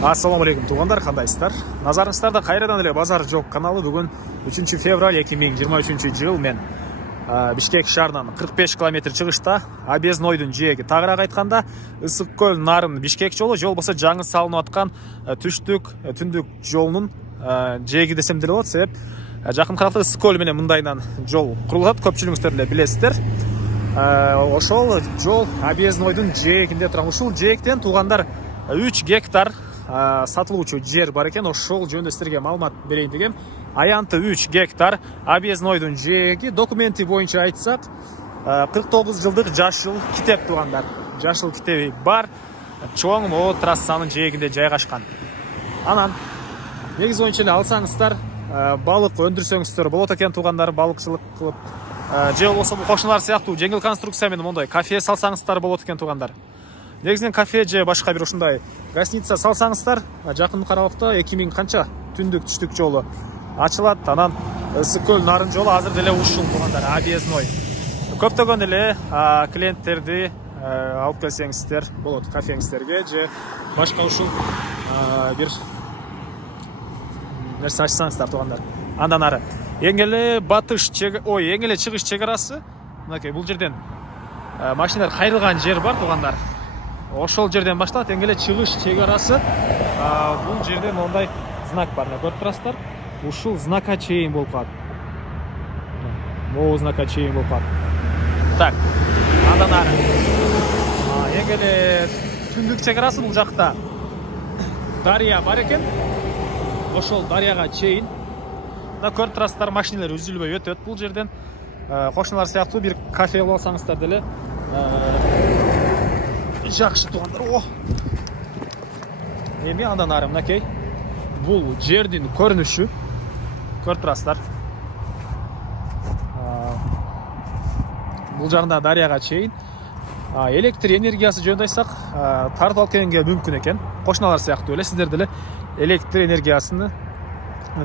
Ассаламу алейкум туғандар, қандайсыздар? Назарыңыздарда қайрадан эле Базар Жок каналы. Бүгін 3 февраль 2023 жыл мен Бишкек шаарынан 45 км чыгышта Объезднойдун жээги, тагыраак айтканда Ысык көл Нарын Бишкек жолу, жол болсо жаңы салынып аткан түштүк түндүк жолунун жээги десем деле болот. Себеп жакын каракта Ысык көл менен мындайынан жол курулат, көпчүлүгүңүздөр эле билесиздер. Ошол жол Объезднойдун жээгинде турат. Ушул жээктен туугандар 3 гектар сатылуучу жер бар экен. Ошол жөнүндө силерге маалымат берейин дегем. Аянты 3 гектар Объезднойдун жээги. Документи боюнча айтсак 49 жылдык жашыл китеп туугандар. Жашыл китеби бар. Чоң могу трассанын жээгинде жайгашкан. Анан негизи боюнча эле алсаңыздар балык өндүрсөңүздөр болот экен туугандар, балыкчылык кылып же болбосо кошуналар сыяктуу жеңил конструкция менен мондай кафе салсаңыздар болот экен туугандар. Негизинен кафе же башка бир ушундай гостиница салсаңыздар жакын карабакта 2000 канча түндүк түштүк жолу ачылат. Анан Ысык көл Нарын жолу азыр деле ушул туугандар Объездной. Көптөгөн эле клиенттерди алып келсеңиздер болот кафеңиздерге же башка ушул бир нерсе ачсаңыздар туугандар. Андан ары эң эле батыш эң эле чыгыш чек арасы мынакей бул жерден машиналар кайрылган жер бар туугандар. Ошол жерден башталат эң эле чыгыш чек арасы. Бул жерде мондай знак бар, көрүп турасыздар. Ушул знакка чейин болуп калат. Могу знакка чейин болуп калат. Так, андан ары эң эле түндүк чек арасы бул жакта дарыя бар экен. Ошол дарыяга чейин көрүп турасыздар, машиналар үзүлбөй өтөт бул жерден. Кошуналар сыяктуу бир кафе кылып алсаңыздар деле жакшы туугандар. Эми андан ары мынакей бул жердин көрүнүшү көрүп турасыздар. Бул жагында дарыяга чейин электр энергиясы жөнүндө айтсак тартып алып келгенге мүмкүн экен. Кошуналар сыяктуу эле сиздер деле электр энергиясыны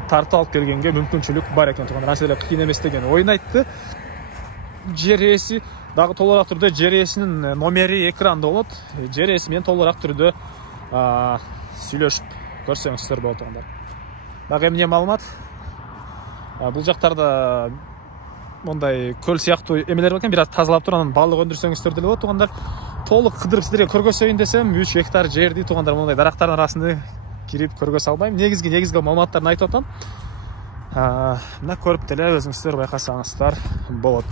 тартып алып келгенге мүмкүнчүлүк бар экен туугандар. Анча эле кыйын эмес деген оюн айтты. Жер ээси дагы толугураак түрдө жер ээсинин номери экранда болот. Жер ээси менен толугураак түрдө сүйлөшүп көрсөңүздөр болот туугандар. Дагы эмне маалымат? Бул жактарда мондай көл сыяктуу эмелер бар экен, бир аз тазалап туруп анан балык өндүрсөңүздөр деле болот туугандар. Толук кыдырып сиздерге көргөзөйүн десем 3 гектар жерди туугандар мондай дарактардын арасында кирип көргөзө албайм. Негизги маалыматтарды айтып атам. Мына көрүп деле өзүңүздөр байкасаңыздар болот.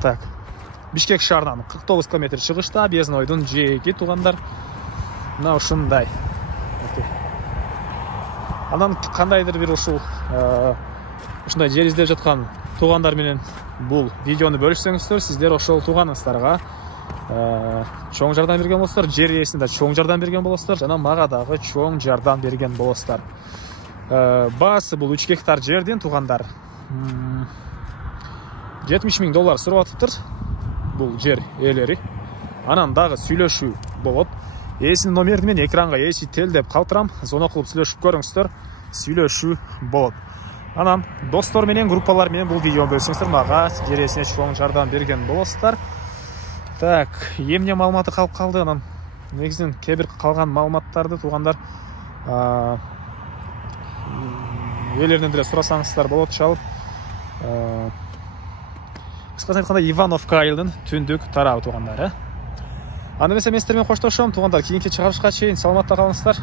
Так. Бишкек шаарынан 49 км чыгышта Объезднойдун жээги туугандар. Мына ушундай. Анан кандайдыр бир ушул ушундай жер издеп жаткан туугандар менен бул видеону бөлүшсөңүздөр, сиздер ошол тууганыңыздарга чоң жардам берген болосуздар, жер ээсине да чоң жардам берген болосуздар, жана мага дагы чоң жардам берген болосуздар. Баасы бул 3 гектар жердин туугандар $70 000 сурап атыптыр бул жер ээлери. Анан дагы сүйлөшүү болот. Ээсинин номерин мен экранга ээси телдеп калтырам, звонок кылып сүйлөшүп көрүңүздөр, сүйлөшүү болот. Анан достор менен, группалар менен бул видеону бөлсөңүздөр, мага жер ээсине чоң жардам берген болосуздар. Так, эмне маалыматы калып калды? Анан негизинен кээ бир калган маалыматтарды туугандар ээлеринен деле сурасаңыздар болот, чалып. Кыскасы айтканда Ивановка айылынын түндүк тарабы туугандар. Анда эмесе мен сиздер менен коштошом туугандар. Кийинки чыгарышка чейин саламатта калыңыздар.